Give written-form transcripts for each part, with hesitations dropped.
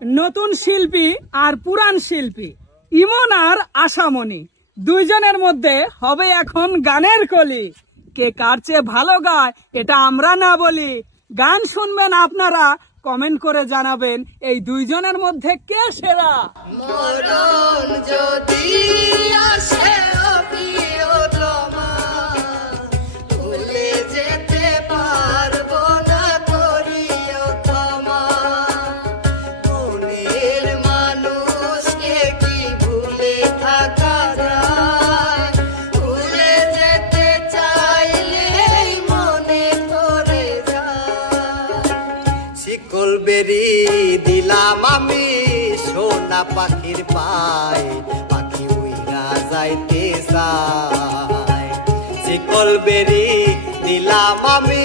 নতুন শিল্পী আর পুরান শিল্পী ইমন আর আশামণি দুইজনের মধ্যে হবে এখন গানের কলি। কে কার চেয়ে ভালো গায় এটা আমরা না বলি, গান শুনবেন আপনারা, কমেন্ট করে জানাবেন এই দুইজনের মধ্যে কে সেরা। মরণ যদি আসে ভুলে যেতে পারবো না করিও ক্ষমা, মনের মানুষকে কি ভুলে থাকা যায়, ভুলে যেতে চাইলে মনে করে যায়। শিকল বেরি দিলাম আমি সোনা পাখির পায়, পাখি উইরা যাইতে চায়। শিকল বেরি দিলাম আমি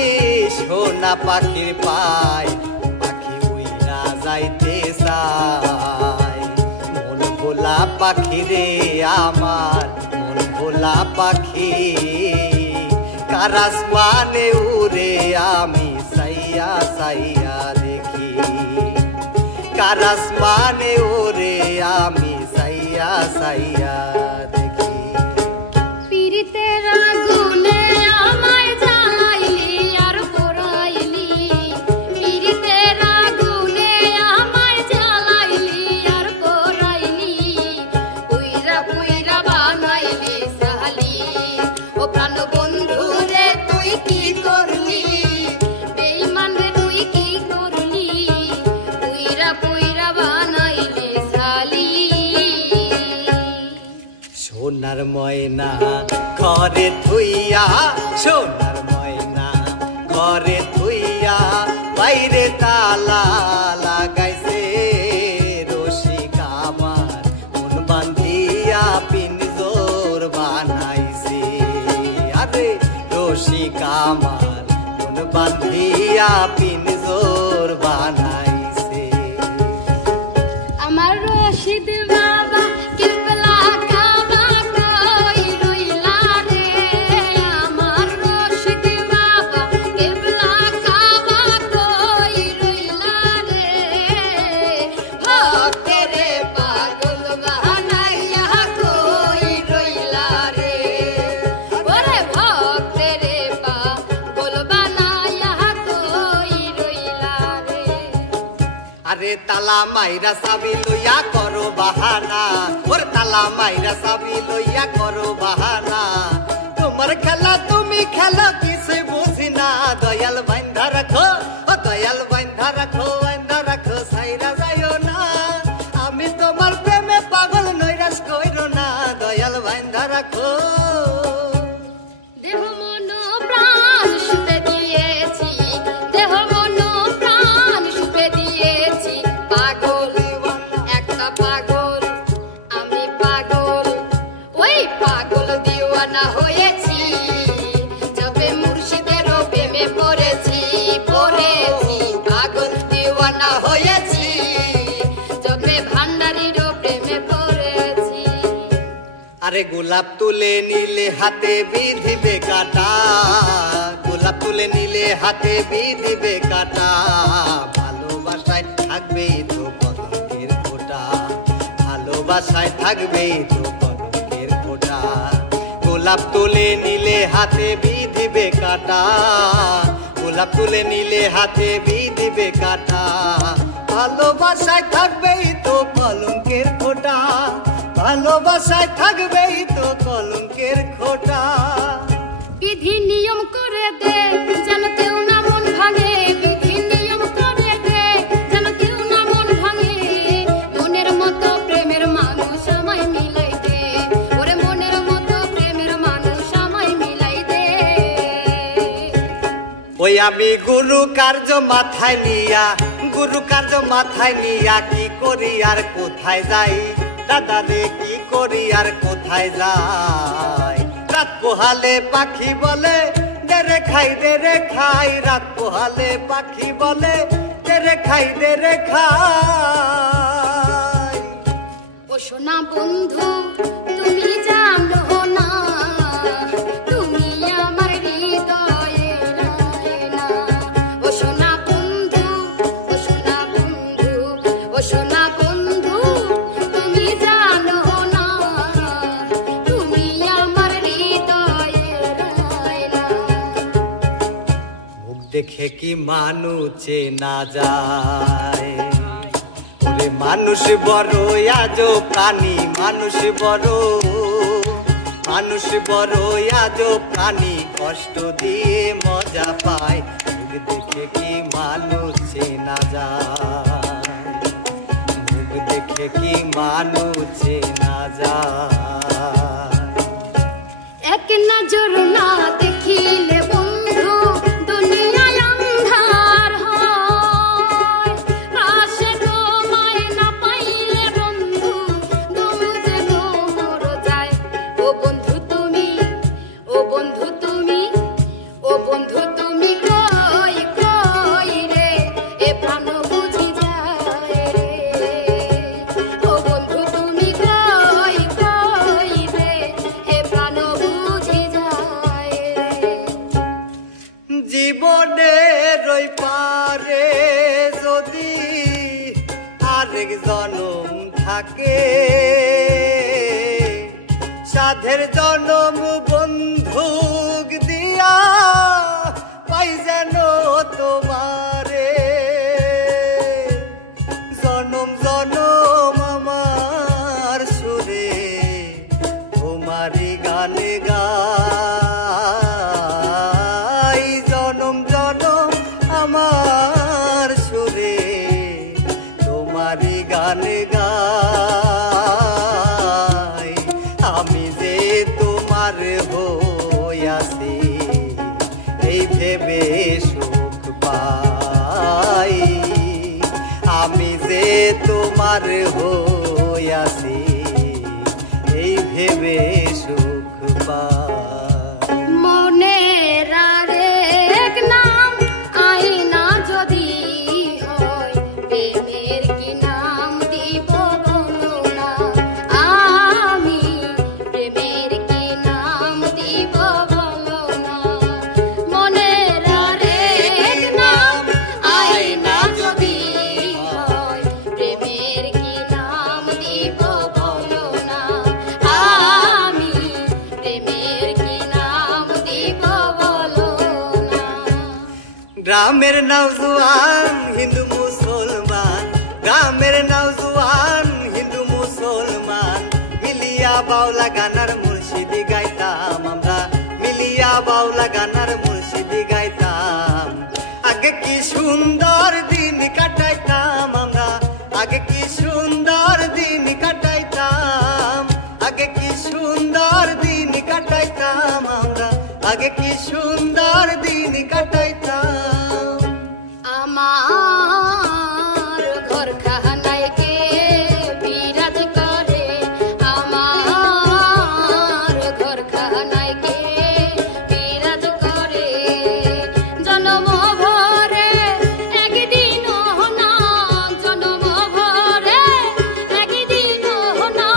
সোনা পাখির পায়, পাখি উইরা যাইতে চায়। মন ভোলা পাখি রে আমার, মন ভোলা পাখি, কারাস পানে উড়ে আমি সাইয়া সাইয়া দেখি, কারাস পানে ওরে আমি সাইয়া সাইয়া দেখি। পীড়িতের আগুনে আমায় জ্বালাইলি আর পোড়াইলি, পীড়িতের আগুনে আমায় জ্বালাইলি আর পোড়াইলি, পুইরা পুইরা বানাইলি সালি। ও প্রাণ বন্ধু রে তুই কি করলি, বেঈমান রে তুই কি করলি, পুইরা পুইরা বানাইলি সালি। সোনার ময়না ঘরে থুইয়া, সোনার ময়না ঘরে থুইয়া, বাইরে তালা লাগাইছে রশিক আমার, মন বান্ধিয়া পিঞ্জর বানাইছে। আরে রশিক আমার মন বান্ধিয়া পিঞ্জর বানাইছে। আমার রশিদ বাবা কেবলা কাবা কই রইলা রে, আমার রশিদ বাবা কেবলা কাবা কই রইলা রে, ভক্তের পাগল বানাইয়া কই রইলা রে, ওরে ভক্তের পাগল বানাইয়া কই রইলা রে। আরে তালা মাইরা সাবি লইয়া করো বাহানা, ওর তালা মাইরা সাবি লইয়া করো বাহানা, তোমার খেলা তুমি খেলা কিছু বুঝি না। দয়াল বাইন্ধা রাখো, ও দয়াল বাইন্ধা রাখো, বাইন্ধা রাখো সাইরা যাইও না, আমি তোমার প্রেমে পাগল নৈরাশ কইরো না। দয়াল বাইন্ধা রাখো। দেহ মন প্রাণ সুপে দিয়েছি, দেহ মন প্রাণ সুপে দিয়েছি, পাগল একটা পাগল, আমি পাগল, ওই পাগল দিওয়ানা হয়েছি, যবে মুর্শিদের প্রেমে পড়েছি, পড়েছি পাগল দিওয়ানা হয়েছি, যবে ভান্ডারির প্রেমে পড়েছি। আরে গোলাপ তুলে নিলে হাতে বিধিবে কাটা, গোলাপ তুলে নিলে হাতে বিধিবে কাটা, ভালোবাসায় থাকবেই তো কলঙ্কের ফোঁটা, ভালোবাসায় থাকবেই তো কলঙ্কের ফোঁটা। গোলাপ তুলে নিলে হাতে বিধিবে কাটা, গোলাপ তুলে নিলে হাতে বিধিবে কাটা, ভালোবাসায় থাকবেই তো কলঙ্কের ফোঁটা, ভালোবাসায় থাকবেই তো কলঙ্কের খোঁটা। বিধি নিয়ম করে দে যেন কেউ না মন ভাঙে, বিধি নিয়ম করে দে যেন কেউ না মন ভাঙে, মনের মতো প্রেমের মানুষ আমায় মিলাই দে, ওরে মনের মতো প্রেমের মানুষ আমায় মিলাই দে। ওই আমি গুরু কার্য মাথায় নিয়া, গুরু কার্য মাথায় নিয়া, কি করি আর কোথায় যাই, দাদা রে কি করি আর কোথায় যাই। রাত পোহালে পাখি বলে দে রে খাই, দে রে খাই, রাত পোহালে পাখি বলে দে রে খাই, দে রে খাই। ও সোনা বন্ধু তুমি জানো না, তুমি আমার হৃদয়ের আয়না, ও সোনা বন্ধু, ও সোনা বন্ধু, ও সোনা না বন্ধু তুমি জানো না তুমি আমার হৃদয়ের আয়না। মুখ দেখে কি মানুষ চেনা যায়, ওরে মানুষ বড় আজো প্রাণী, মানুষ বড় আজো প্রাণী, কষ্ট দিয়ে মজা পায়। মুখ দেখে কি মানুষ চেনা যায়, মুখ দেখে কি মানুষ চেনা যায়। এক নজর না দেখিলে বন্ধু দুনিয়ায় অন্ধার হয়, পাশে তোমায় না পাইলে বন্ধু দম যেন মরে যায়। ও বন্ধু তুমি, ও বন্ধু তুমি, ও বন্ধু তুমি কই কই রে, এ প্রাণ বুঝি যায় রে। ও বন্ধু তুমি কই কই রে, এ প্রাণ বুঝি যায় রে। জীবনের ওই পারে যদি আরেক জনম থাকে, সাধের জনম বন্ধুক দিয়া পাই যেন তোমারে। জনম জনম আমার সুরে তোমারি গানে গাই, জনম জনম আমার সুরে তোমারি গানে গাই। আমি যে তোমার হইয়াছি এই ভেবে সুখ পাই, আমি যে তোমার হইয়াছি এই ভেবে সুখ পাই। মনের আরেক নাম আয়না যদি হয়, প্রেমের কি নাম দিব বলো না, আমি প্রেমের কি নাম দিব বলো না। মনের আরেক নাম আয়না যদি হয়, প্রেমের কি নাম দিব বলো না, আমি প্রেমের কি নাম দিব বলো না। গ্রামের নওজোয়ান হিন্দু মুসলমান, গ্রামের নওজোয়ান হিন্দু মুসলমান, মিলিয়া বাউলা গানার মুর্শিদি গাইতাম আমরা, মিলিয়া বাউলা গানার মুর্শিদি গাইতাম। আগে কি সুন্দর দিন কাটাইতাম আমরা, আগে কি সুন্দর দিন কাটাইতাম, আগে কি সুন্দর দিন কাটাইতাম আমরা, আগে কি সুন্দর দিন কাটাইতাম। আমার ঘর খানায় কে বিরাজ করে, আমার ঘর খানায় কে বিরাজ করে। জনম ভরে একদিন না, জনম ভরে একদিন না,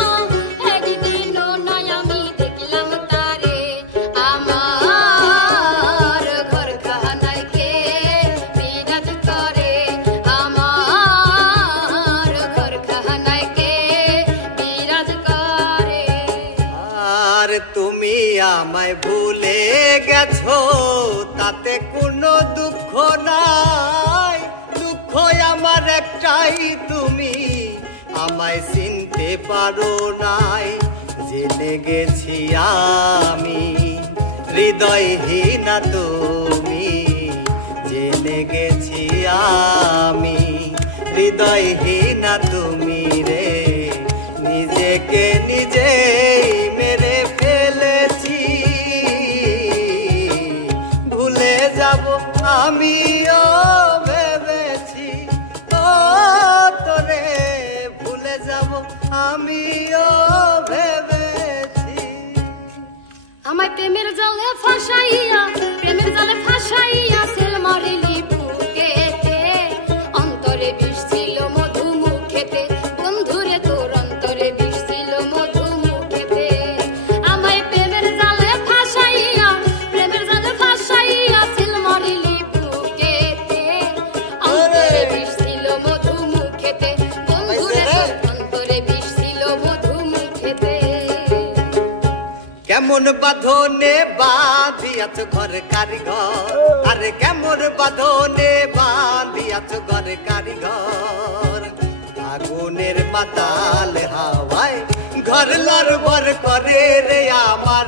একদিন না আমি দেখলাম তারে। আমার ঘর খানায় কে বিরাজ করে, আমার ঘর খানায় কে বিরাজ করে। আর তুমি আমায় ভুলে গেছো তাতে কোনো দুঃখ নাই, দুঃখ আমার একটাই তুমি আমায় চিনতে পারো নাই। জেনে গেছি আমি হৃদয়হীনা তুমি, জেনে গেছি আমি হৃদয়হীনা তুমি রে। নিজেকে নিজেই মেরে ফেলেছি, ভুলে যাব আমিও ভেবেছি, ও তোরে ভুলে যাব আমিও ভেবেছি। আমায় প্রেমের জালে ফাঁসাইয়া, প্রেমের জালে ফাঁসাইয়া সেল মারিলি বুকেতে, অন্তরে বিষ ছিল মধু মুখেতে, বন্ধুরে তোর অন্তরে বিষ ছিল মধু মুখেতে। আমায় প্রেমের জালে ফাঁসাইয়া, প্রেমের জালে ফাঁসাইয়া সেল মারিলি বুকেতে, অন্তরে বিষ ছিল মধু মুখেতে, বন্ধুরে কেমন বাঁধনে বাঁধিয়াছ ঘর কারিঘর, আরে কেমন বাঁধনে বাঁধিয়াছ ঘর কারিঘর। আগুনের বাতাল হাওয়ায় ঘর লড়বড় করে রে আমার,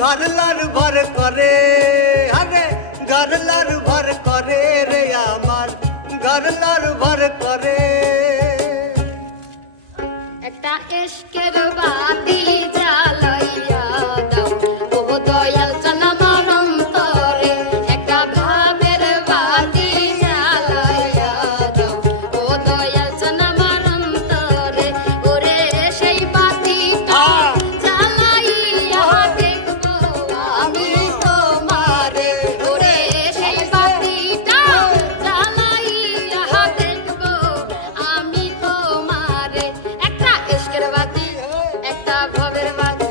ঘর লড়বড় করে, আরে ঘর লড়বড় করে রে আমার, ঘর লড়বড় করে। একটা ইশকের বাতি জ্বালাইয়া দাও ও দয়াল চান আমার অন্তরে, একটা ভাবের বাতি জ্বালাইয়া দাও ও দয়াল চান আমার অন্তরে। ওরে সেই বাতিটা জ্বালাইয়া দেখবো আমি তোমারে, ওরে সেই বাতিটা জ্বালাইয়া দেখবো আমি তোমারে। একটা ইশকের বাতি, একটা ভবের বাতি,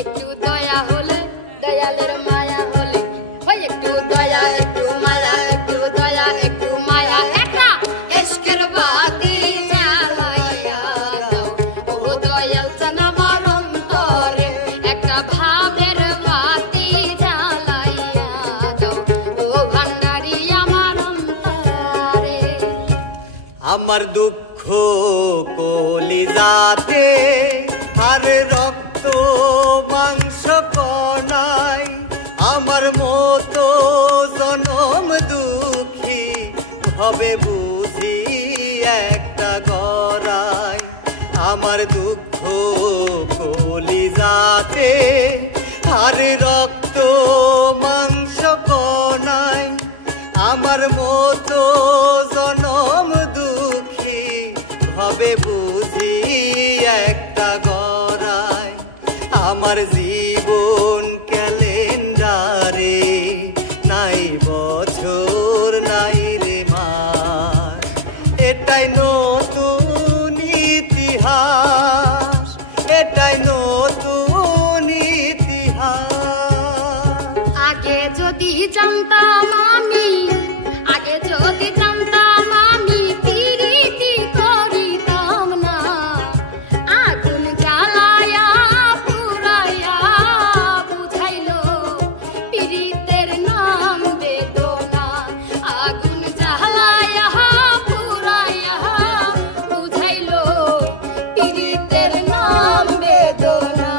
একটু দয়া হলে দয়ালের মায়া হলে, ওই একটু দয়া একটু মায়া, একটু দয়া একটু মায়া। একটা ইশকের বাতি জ্বালাইয়া দাও ও দয়াল চান আমার অন্তরে, একটা ভাবের বাতি জ্বালাইয়া দাও ও ভান্ডারি আমার অন্তরে। আমার দুঃখ কলিজাতে আর রক্ত মাংস কণাই, আমার মতো জনম দুঃখী হবে বুঝি একটা গড়াই। আমার দুঃখ কলিজাতে আর রক্ত মাংস কণাই, আমার মতো জনম দুঃখী হবে বুঝি একটা গড়াই। আমার জীবন ক্যালেন্ডারে নাই বছর নাই রে মাস, এটাই নতুন ইতিহাস, এটাই নতুন ইতিহাস। আগে যদি জানতাম আমি, আগে যদি জানতাম আমি পিরিতি করিতাম না, আগুন জ্বালায়া পুরাইয়া বুঝাইলো পিরিতের নাম বেদনা, আগুন জ্বালায়া পুরাইয়া বুঝাইলো পিরিতের নাম বেদনা।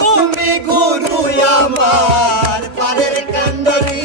তুমি গুরু আমার পারের কান্ডারি।